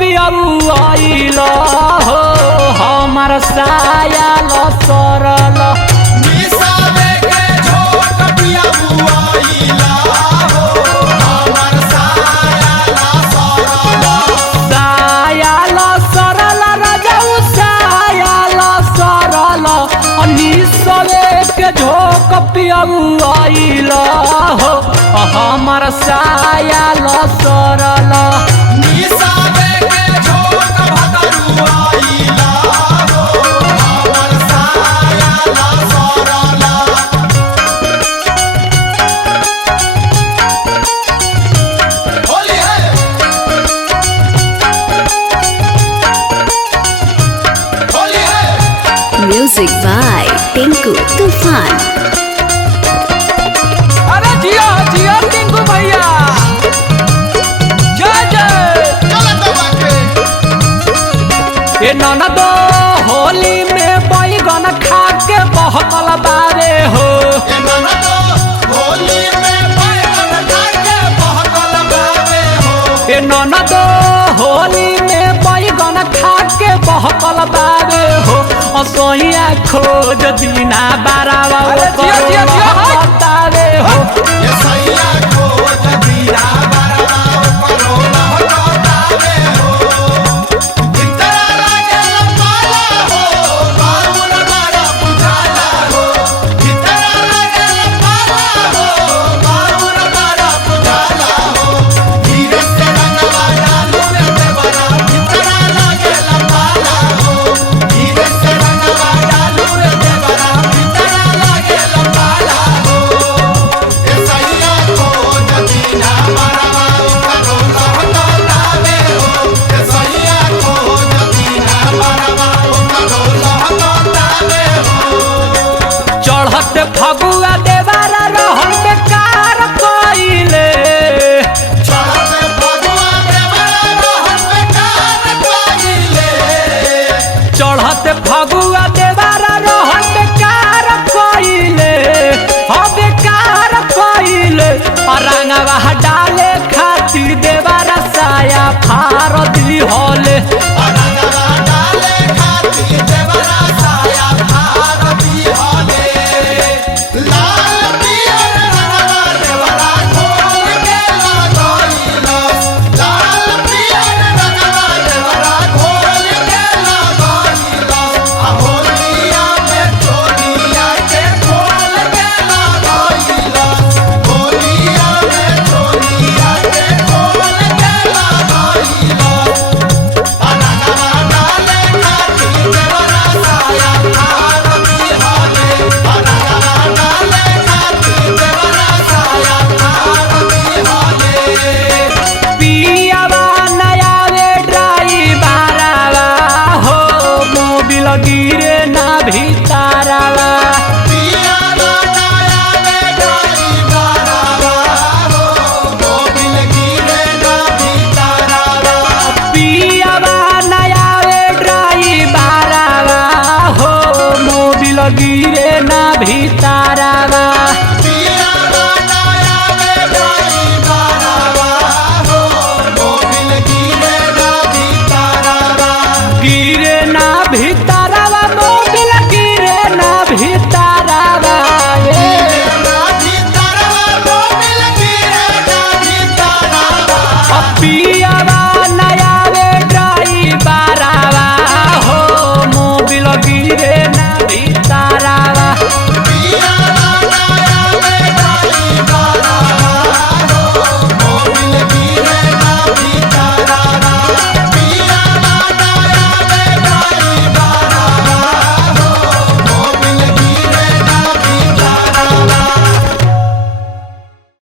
पियऊ आइला हो हमर साया लसरल निसाबे के झोंक पियऊ आइला हो हमर साया लसरल साया लसरल रजऊ साया लसरल निसबे के झोंक पियऊ आइला हो हमर साया लसरल निसाबे के झोंक भदरू आइला हो हमर साया लसरल होली है होली है Music by Tinku Tufan. अरे जिया जिया टिंकू भैया जय जय चल तो बाके ए ननदो होली में बैगन खा के बहकल बारे हो ए ननदो होली में बैगन खा के बहकल बावे हो ए ननदो होली में बैगन खा के बहकल बारे हो असोइया खोज दीना बारावा बतावे हो ये सैया खोज दीना बरवा करो लहकावे हो भीतर लागे पाला हो बाउल मारा बुझाला हो भीतर लागे पाला हो बाउल मारा बुझाला हो धीरे से रंगवा डालू रे देवरा भीतर लागे पाला हो धीरे से रंगवा डालू रे देवरा भीतर लागे पाला हो ए सैया खोज दीना बरवा करो लहकावे हो ए सैया खोज दीना बरवा करो लहकावे हो चढ़त फगुआ देवारा रहन बेकार कइले चढ़ते फगुआ देवरा रहन बेकार कइले चढ़त फगुआ देवारा रहन बेकार कइले हो बेकार कइले रंगवा डाले खातिर देवारा साया फार दी होले रंगवा डाले खातिर देवरा साया भारती होले लाल पियर रंगवा देवरा खोल के लगाइलस लाल पियर रंगवा देवरा खोल के लगाइलस आ होलिया में चोलिया के खोल के लगाइलस होलिया में चोलिया के खोल के लगाइलस रंगवा डाले खातिर देवरा साया भारती होले रंगवा डाले खातिर देवरा साया भारती होले पियावा नया वे ड्राइवरवा हो मोबिल गिरे ना भीतरवा पिया लगाया रे ड्राइवरवा हो मोबिल गिरे ना भीतरवा पियावा नया वे ड्राइवरवा हो मोबिल गिरे ना भीतरवा